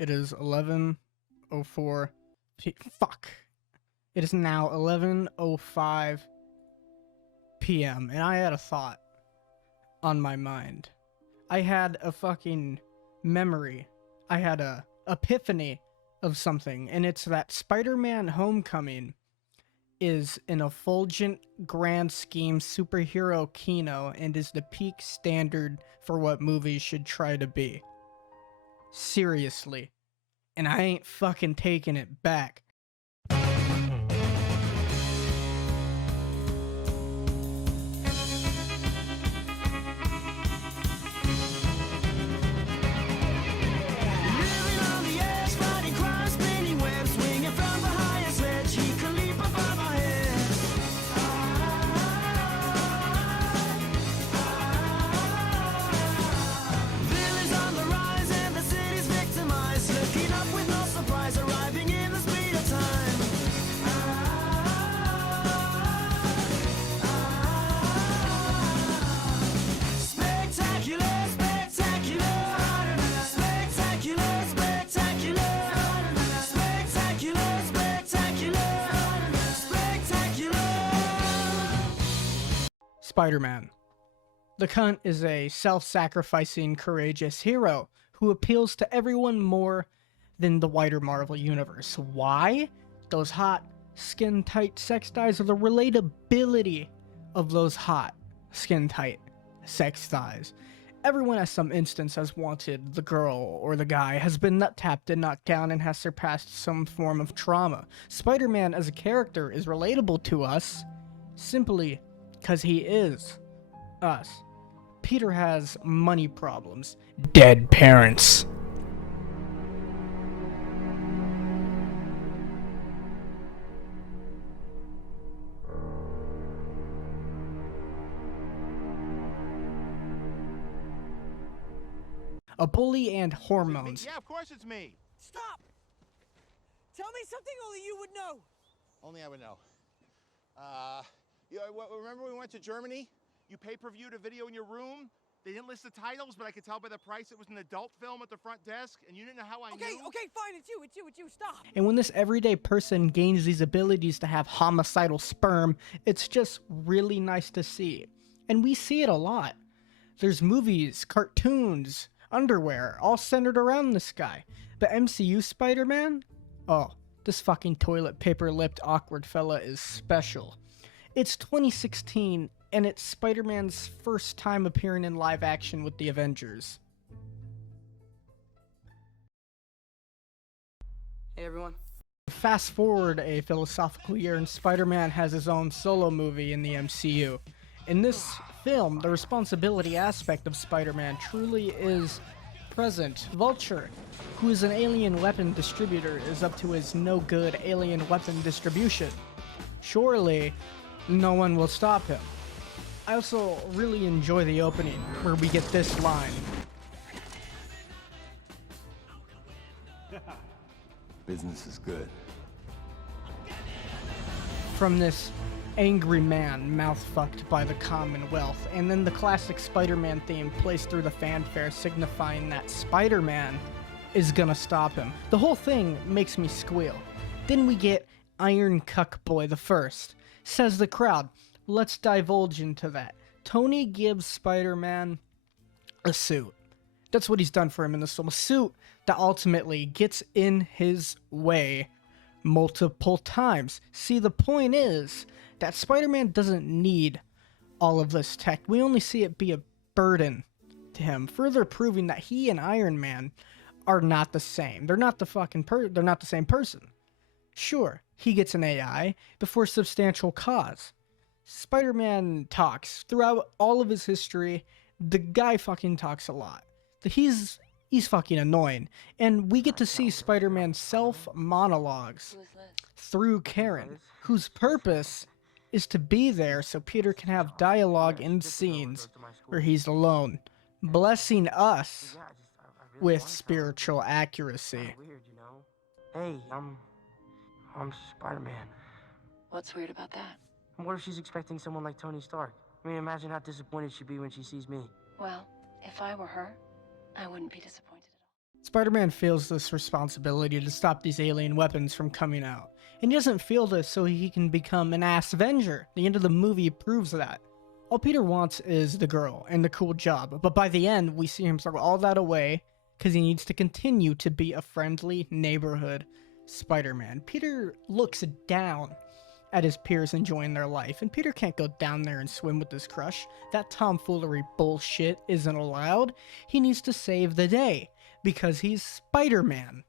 It is 11:04 fuck. It is now 11:05 p.m. and I had a thought on my mind. I had a fucking memory. I had a epiphany of something, and it's that Spider-Man Homecoming is an effulgent grand scheme superhero kino and is the peak standard for what movies should try to be. Seriously. And I ain't fucking taking it back. Spider-Man. The cunt is a self-sacrificing, courageous hero who appeals to everyone more than the wider Marvel Universe. Why? Those hot, skin-tight sex thighs, or the relatability of those hot, skin-tight sex thighs. Everyone at some instance has wanted the girl or the guy, has been nut-tapped and knocked down, and has surpassed some form of trauma. Spider-Man as a character is relatable to us simply because he is us. Peter has money problems, dead parents, a bully, and hormones. Yeah, of course it's me. Stop! Tell me something only you would know. Only I would know. Remember we went to Germany? You pay-per-viewed a video in your room? They didn't list the titles, but I could tell by the price it was an adult film at the front desk, and you didn't know how I knew? Okay, fine, it's you, stop! And when this everyday person gains these abilities to have homicidal sperm, it's just really nice to see. And we see it a lot. There's movies, cartoons, underwear, all centered around this guy. But MCU Spider-Man? Oh, this fucking toilet paper-lipped awkward fella is special. It's 2016, and it's Spider-Man's first time appearing in live action with the Avengers. Hey everyone. Fast forward a philosophical year, and Spider-Man has his own solo movie in the MCU. In this film, the responsibility aspect of Spider-Man truly is present. Vulture, who is an alien weapon distributor, is up to his no-good alien weapon distribution. Surely, no one will stop him. I also really enjoy the opening, where we get this line. Business is good. From this angry man mouth-fucked by the Commonwealth, and then the classic Spider-Man theme plays through the fanfare, signifying that Spider-Man is gonna stop him. The whole thing makes me squeal. Then we get Iron Cuck Boy the First. Says the crowd. Let's divulge into that. Tony gives Spider-Man a suit. That's what he's done for him in this film. A suit that ultimately gets in his way multiple times. See, the point is that Spider-Man doesn't need all of this tech. We only see it be a burden to him, further proving that he and Iron Man are not the same. They're not they're not the same person. Sure, he gets an AI before substantial cause. Spider-Man talks. Throughout all of his history, the guy fucking talks a lot. He's fucking annoying. And we get to see Spider-Man's self-monologues through Karen, whose purpose is to be there so Peter can have dialogue in scenes where he's alone, blessing us with spiritual accuracy. Weird, you know? Hey, I'm Spider-Man. What's weird about that? What if she's expecting someone like Tony Stark? I mean, imagine how disappointed she'd be when she sees me. Well, if I were her, I wouldn't be disappointed at all. Spider-Man feels this responsibility to stop these alien weapons from coming out. And he doesn't feel this so he can become an ass Avenger. The end of the movie proves that. All Peter wants is the girl and the cool job, but by the end, we see him throw all that away because he needs to continue to be a friendly neighborhood Spider-Man. Peter looks down at his peers enjoying their life, and Peter can't go down there and swim with his crush. That tomfoolery bullshit isn't allowed. He needs to save the day because he's Spider-Man.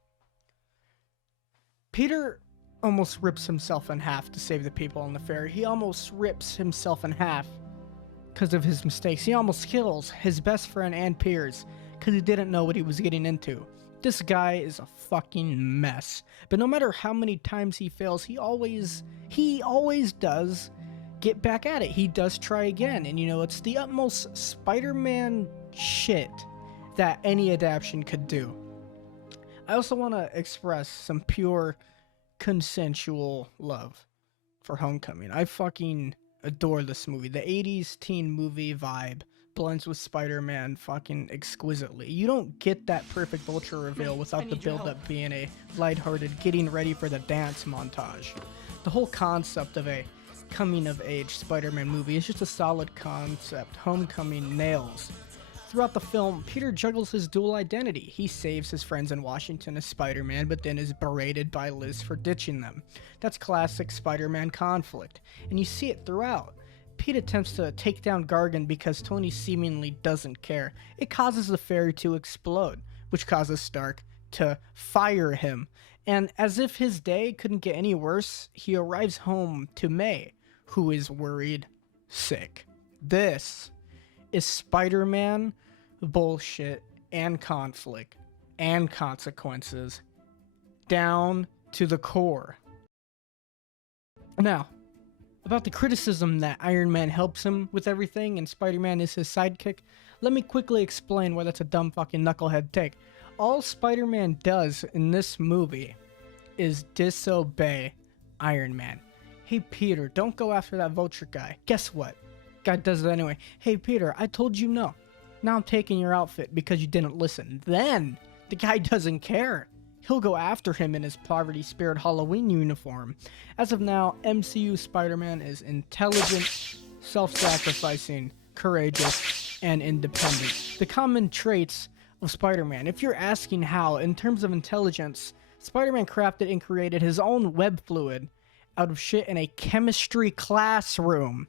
Peter almost rips himself in half to save the people on the ferry. He almost rips himself in half because of his mistakes. He almost kills his best friend and peers because he didn't know what he was getting into. This guy is a fucking mess. But no matter how many times he fails, he always does get back at it. He does try again. And you know, it's the utmost Spider-Man shit that any adaptation could do. I also want to express some pure consensual love for Homecoming. I fucking adore this movie. The 80s teen movie vibe blends with Spider-Man fucking exquisitely. You don't get that perfect Vulture reveal without the build-up being a lighthearted getting ready for the dance montage. The whole concept of a coming-of-age Spider-Man movie is just a solid concept Homecoming nails. Throughout the film, Peter juggles his dual identity. He saves his friends in Washington as Spider-Man, but then is berated by Liz for ditching them. That's classic Spider-Man conflict, and you see it throughout. Pete attempts to take down Gargan because Tony seemingly doesn't care. It causes the ferry to explode, which causes Stark to fire him. And as if his day couldn't get any worse, he arrives home to May, who is worried sick. This is Spider-Man bullshit and conflict and consequences down to the core. Now, about the criticism that Iron Man helps him with everything and Spider-Man is his sidekick, let me quickly explain why that's a dumb fucking knucklehead take. All Spider-Man does in this movie is disobey Iron Man. Hey Peter, don't go after that Vulture guy. Guess what? Guy does it anyway. Hey Peter, I told you no. Now I'm taking your outfit because you didn't listen. Then the guy doesn't care. He'll go after him in his poverty spirit Halloween uniform. As of now, MCU Spider-Man is intelligent, self-sacrificing, courageous, and independent. The common traits of Spider-Man. If you're asking how, in terms of intelligence, Spider-Man crafted and created his own web fluid out of shit in a chemistry classroom.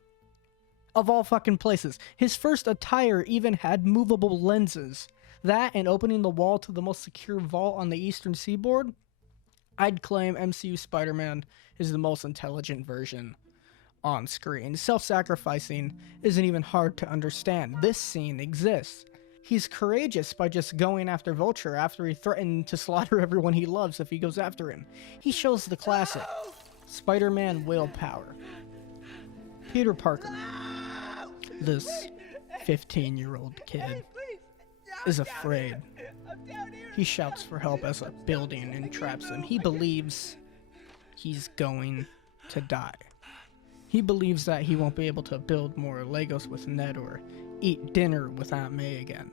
Of all fucking places. His first attire even had movable lenses. That and opening the wall to the most secure vault on the eastern seaboard, I'd claim MCU Spider-Man is the most intelligent version on screen. Self-sacrificing isn't even hard to understand. This scene exists. He's courageous by just going after Vulture after he threatened to slaughter everyone he loves if he goes after him. He shows the classic Spider-Man willpower. Peter Parker, this 15-year-old kid, is afraid. He shouts for help as a building entraps him. He believes he's going to die. He believes that he won't be able to build more Legos with Ned or eat dinner with Aunt May again.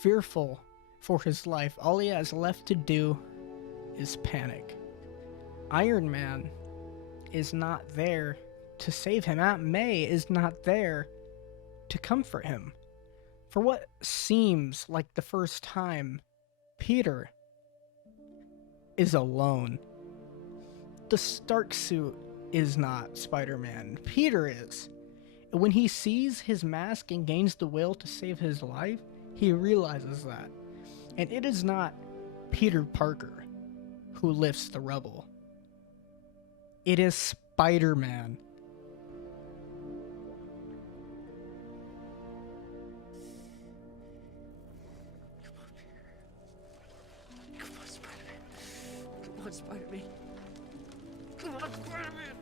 Fearful for his life, all he has left to do is panic. Iron Man is not there to save him. Aunt May is not there to comfort him. For what seems like the first time, Peter is alone. The Stark suit is not Spider-Man. Peter is. And when he sees his mask and gains the will to save his life, he realizes that. And it is not Peter Parker who lifts the rubble. It is Spider-Man. Come on, Spider-Man. Come on, Spider-Man. Come on, Spider-Man.